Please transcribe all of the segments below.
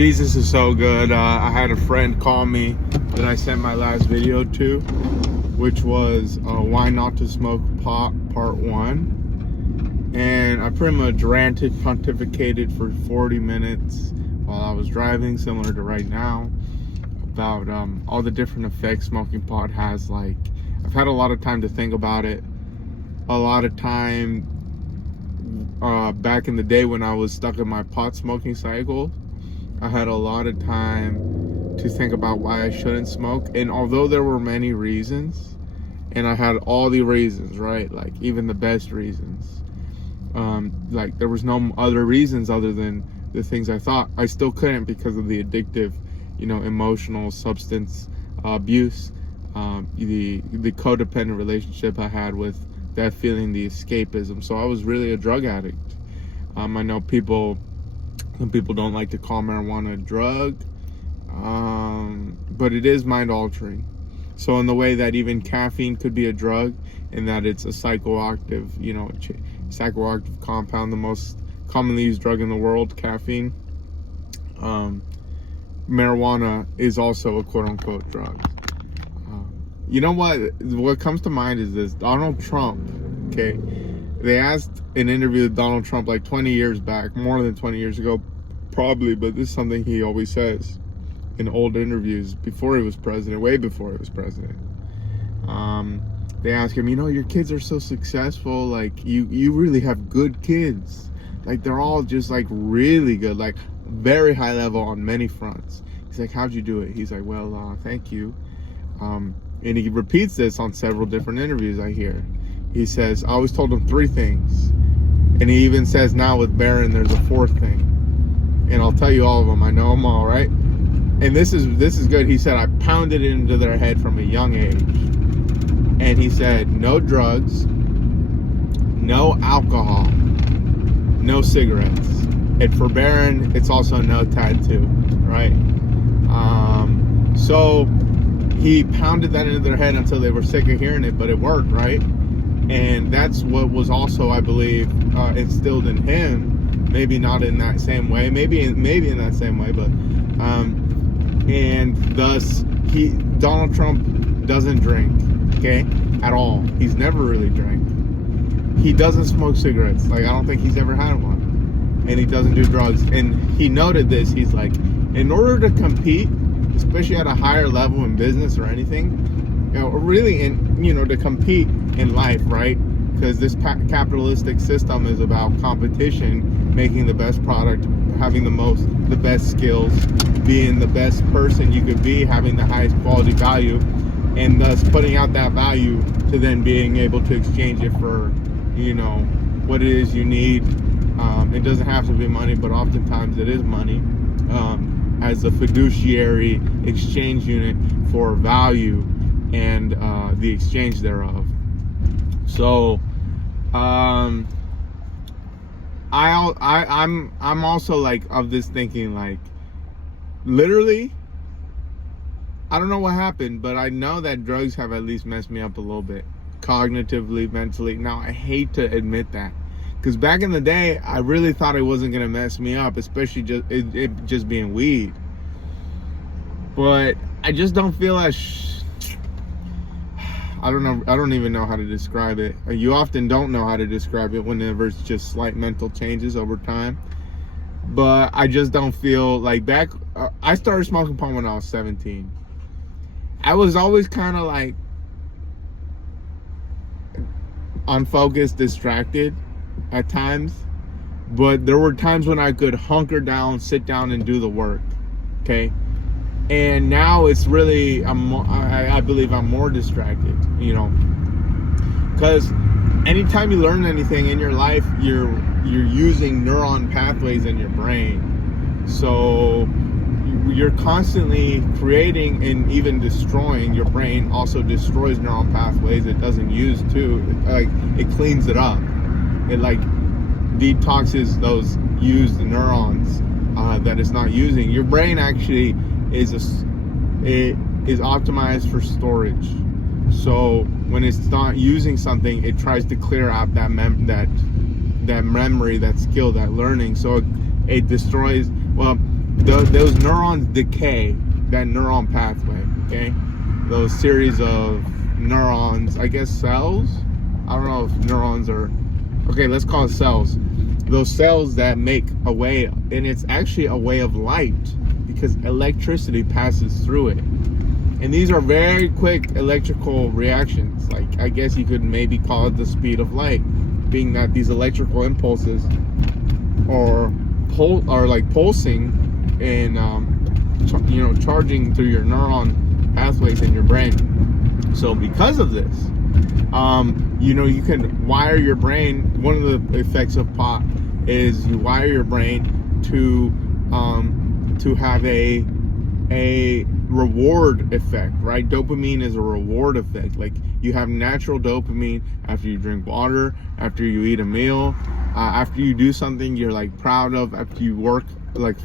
Jesus is so good. I had a friend call me that I sent my last video to, which was Why Not to Smoke Pot Part 1. And I pretty much ranted, pontificated for 40 minutes while I was driving, similar to right now, about all the different effects smoking pot has. Like, I've had a lot of time to think about it. A lot of time back in the day when I was stuck in my pot smoking cycle, I had a lot of time to think about why I shouldn't smoke. And although there were many reasons, and I had all the reasons, right? Like, even the best reasons. Like, there was no other reasons other than the things I thought. I still couldn't because of the addictive, emotional substance abuse, the codependent relationship I had with that feeling, the escapism. So I was really a drug addict. I know some people don't like to call marijuana a drug, but it is mind altering. So in the way that even caffeine could be a drug, in that it's a psychoactive, psychoactive compound, the most commonly used drug in the world, caffeine. Marijuana is also a quote unquote drug. You know what comes to mind is this: Donald Trump. Okay, they asked an interview with Donald Trump like 20 years back, more than 20 years ago probably, but this is something he always says in old interviews before he was president, way before he was president. They ask him, your kids are so successful, like you really have good kids, like they're all just like really good, like very high level on many fronts. He's like, how'd you do it? He's like, well, thank you. And he repeats this on several different interviews I hear. He says, I always told him 3 things. And he even says now with Barron, there's a 4th thing. And I'll tell you all of them. I know them all, right? And this is good. He said, I pounded it into their head from a young age. And he said, no drugs, no alcohol, no cigarettes. And for Barron, it's also no tattoo, right? So he pounded that into their head until they were sick of hearing it, but it worked, right? And that's what was also, I believe, instilled in him. Maybe not in that same way, maybe in that same way, but and thus Donald Trump doesn't drink, okay, at all. He's never really drank. He doesn't smoke cigarettes. Like, I don't think he's ever had one. And he doesn't do drugs. And he noted this. He's like, in order to compete, especially at a higher level in business or anything, really to compete in life, right? Because this capitalistic system is about competition, making the best product, having the best skills, being the best person you could be, having the highest quality value, and thus putting out that value to then being able to exchange it for, what it is you need. It doesn't have to be money, but oftentimes it is money, as a fiduciary exchange unit for value and the exchange thereof. So I'm also like of this thinking, like, literally, I don't know what happened, but I know that drugs have at least messed me up a little bit, cognitively, mentally. Now, I hate to admit that, because back in the day, I really thought it wasn't gonna mess me up, especially it just being weed. But I just don't feel I don't know. I don't even know how to describe it. You often don't know how to describe it whenever it's just slight mental changes over time. But I just don't feel like I started smoking pot when I was 17. I was always kind of like unfocused, distracted at times. But there were times when I could hunker down, sit down, and do the work. Okay. And now it's really, I believe I'm more distracted, because anytime you learn anything in your life, you're using neuron pathways in your brain. So you're constantly creating and even destroying. Your brain also destroys neuron pathways it doesn't use too. Like, it cleans it up. It like detoxes those used neurons that it's not using. Your brain actually is optimized for storage. So when it's not using something, it tries to clear out that memory, that skill, that learning. So it destroys. Well, those neurons decay, that neuron pathway, okay? Those series of neurons, I guess cells? I don't know if neurons are, okay, let's call it cells. Those cells that make a way, and it's actually a way of light because electricity passes through it. And these are very quick electrical reactions. Like, I guess you could maybe call it the speed of light, being that these electrical impulses are like pulsing and charging through your neuron pathways in your brain. So because of this, you can wire your brain. One of the effects of pot is you wire your brain to have a reward effect, right? Dopamine is a reward effect. Like, you have natural dopamine after you drink water, after you eat a meal, after you do something you're like proud of, after you work, like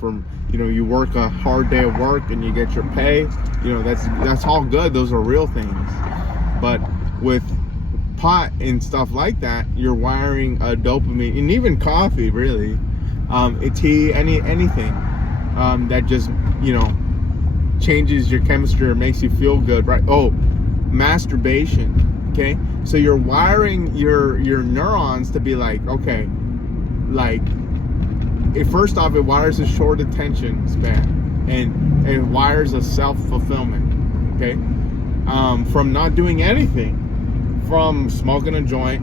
you work a hard day of work and you get your pay. That's all good. Those are real things. But with pot and stuff like that, you're wiring a dopamine, and even coffee, really, tea, anything that just changes your chemistry or makes you feel good, right? Oh, masturbation. Okay, so you're wiring your neurons to be like, okay, like, first off, it wires a short attention span, and it wires a self-fulfillment. Okay, from not doing anything, from smoking a joint,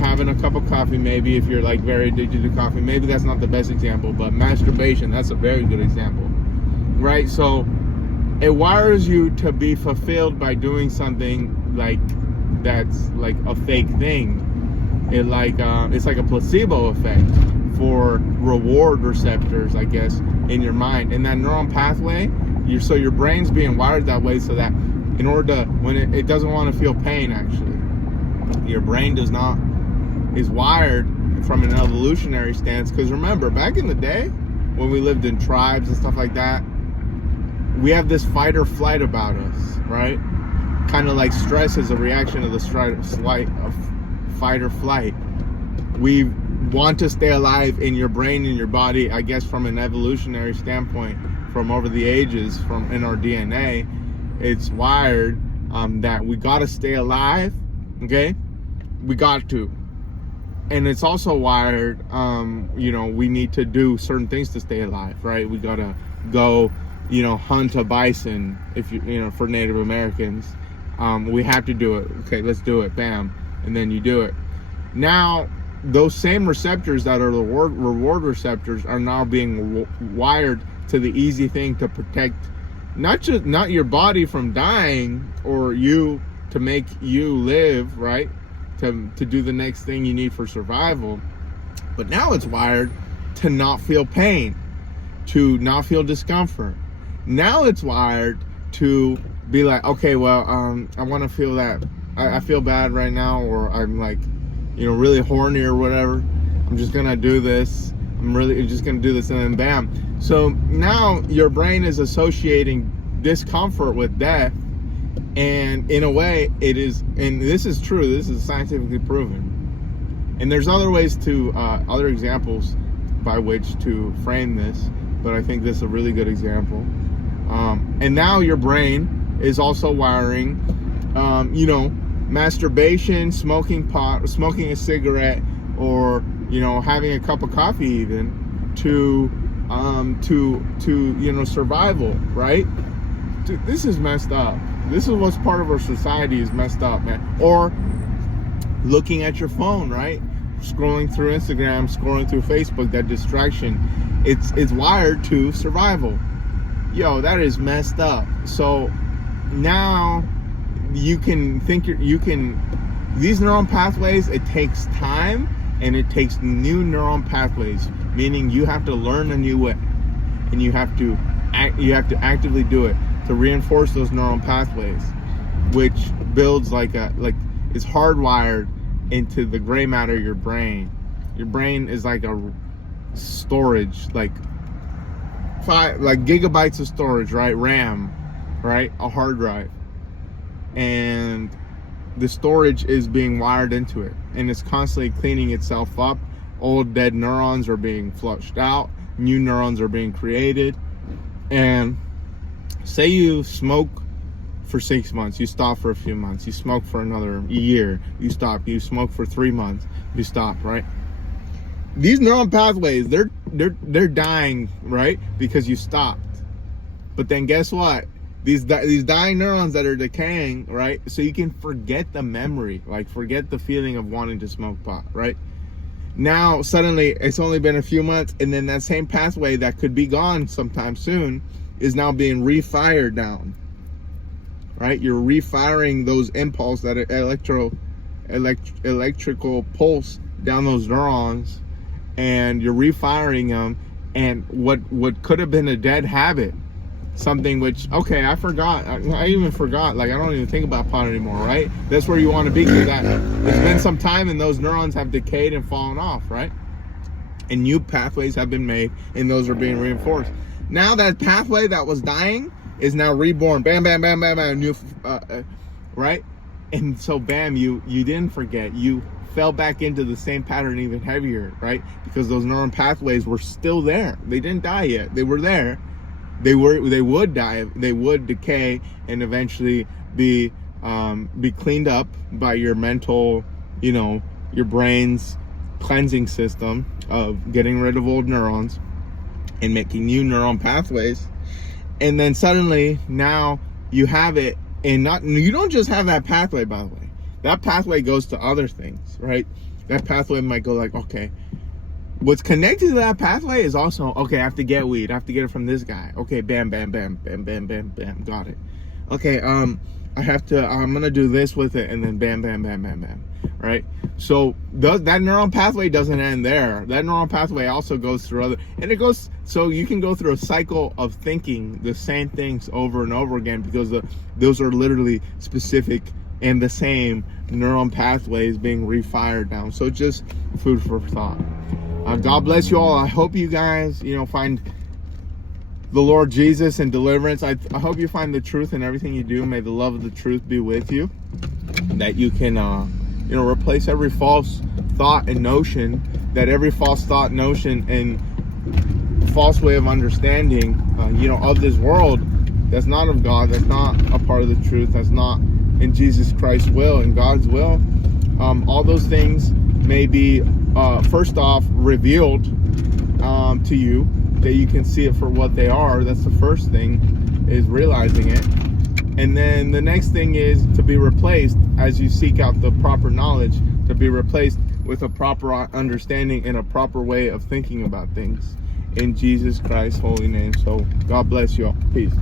having a cup of coffee, maybe, if you're like very addicted to coffee. Maybe that's not the best example, but masturbation, that's a very good example, right? So it wires you to be fulfilled by doing something like that's like a fake thing. It's like a placebo effect for reward receptors, I guess, in your mind. And that neuron pathway, your brain's being wired that way so that in order to, when it doesn't want to feel pain, actually, your brain is wired from an evolutionary stance. Because remember, back in the day when we lived in tribes and stuff like that, we have this fight or flight about us, right? Kind of like stress is a reaction to the fight or flight. We want to stay alive in your brain and your body, I guess, from an evolutionary standpoint, from over the ages, from in our DNA. It's wired that we got to stay alive, okay? We got to. And it's also wired, we need to do certain things to stay alive, right? We got to go, hunt a bison, if for Native Americans. We have to do it. Okay, let's do it. Bam. And then you do it. Now, those same receptors that are the reward receptors are now being wired to the easy thing to protect not your body from dying, or you to make you live, right? To do the next thing you need for survival. But now it's wired to not feel pain, to not feel discomfort. Now it's wired to be like, okay, well, I want to feel that I feel bad right now, or I'm like, really horny or whatever. I'm just gonna do this. I'm just gonna do this, and then bam. So now your brain is associating discomfort with death, and in a way, it is. And this is true. This is scientifically proven. And there's other ways to, other examples by which to frame this, but I think this is a really good example. And now your brain is also wiring, masturbation, smoking pot, smoking a cigarette, or having a cup of coffee, even to survival, right? Dude, this is messed up. This is what's part of our society is messed up, man. Or looking at your phone, right? Scrolling through Instagram, scrolling through Facebook, that distraction, it's wired to survival. Yo, that is messed up. So now you can these neuron pathways, it takes time, and it takes new neuron pathways, meaning you have to learn a new way, and you have to actively do it to reinforce those neuron pathways, which builds is hardwired into the gray matter of your brain. Your brain is like a storage, like gigabytes of storage, right? RAM, right? A hard drive. And the storage is being wired into it, and it's constantly cleaning itself up. Old dead neurons are being flushed out. new neurons are being created. And say you smoke for 6 months, you stop for a few months, you smoke for another year, you stop, you smoke for 3 months, you stop, right? These neural pathways, they're dying, right? Because you stopped. But then guess what? These dying neurons that are decaying, right? So you can forget the memory, like forget the feeling of wanting to smoke pot, right? Now suddenly it's only been a few months, and then that same pathway that could be gone sometime soon is now being refired down, right? You're refiring those impulse, that electrical pulse down those neurons, and you're refiring them. And what could have been a dead habit, something which, okay, I forgot, I even forgot, like I don't even think about pot anymore, right? That's where you want to be, because there's been some time and those neurons have decayed and fallen off, right? And new pathways have been made, and those are being reinforced. Now that pathway that was dying is now reborn. Bam, bam, bam, bam, bam. New, right? And so, bam, you didn't forget. You fell back into the same pattern even heavier, right? Because those neuron pathways were still there. They didn't die yet. They were there. They would die. They would decay and eventually be cleaned up by your mental, your brain's cleansing system of getting rid of old neurons and making new neuron pathways. And then suddenly now you have it, and you don't just have that pathway, by the way. That pathway goes to other things, right? That pathway might go like, okay, what's connected to that pathway is also, okay, I have to get weed. I have to get it from this guy. Okay, bam, bam, bam, bam, bam, bam, bam, got it. Okay, I'm gonna do this with it, and then bam, bam, bam, bam, bam, right? So that neural pathway doesn't end there. That neural pathway also goes through other, and it goes, so you can go through a cycle of thinking the same things over and over again, because those are literally specific and the same neuron pathways being refired down. So just food for thought. God bless you all. I hope you guys, find the Lord Jesus and deliverance. I hope you find the truth in everything you do. May the love of the truth be with you, that you can replace every false thought and notion, that every false thought, notion, and false way of understanding of this world that's not of God, that's not a part of the truth, that's not in Jesus Christ's will, in God's will. All those things may be first off revealed to you, that you can see it for what they are. That's the first thing, is realizing it. And then the next thing is to be replaced, as you seek out the proper knowledge, to be replaced with a proper understanding and a proper way of thinking about things, in Jesus Christ's holy name. So God bless you all. Peace.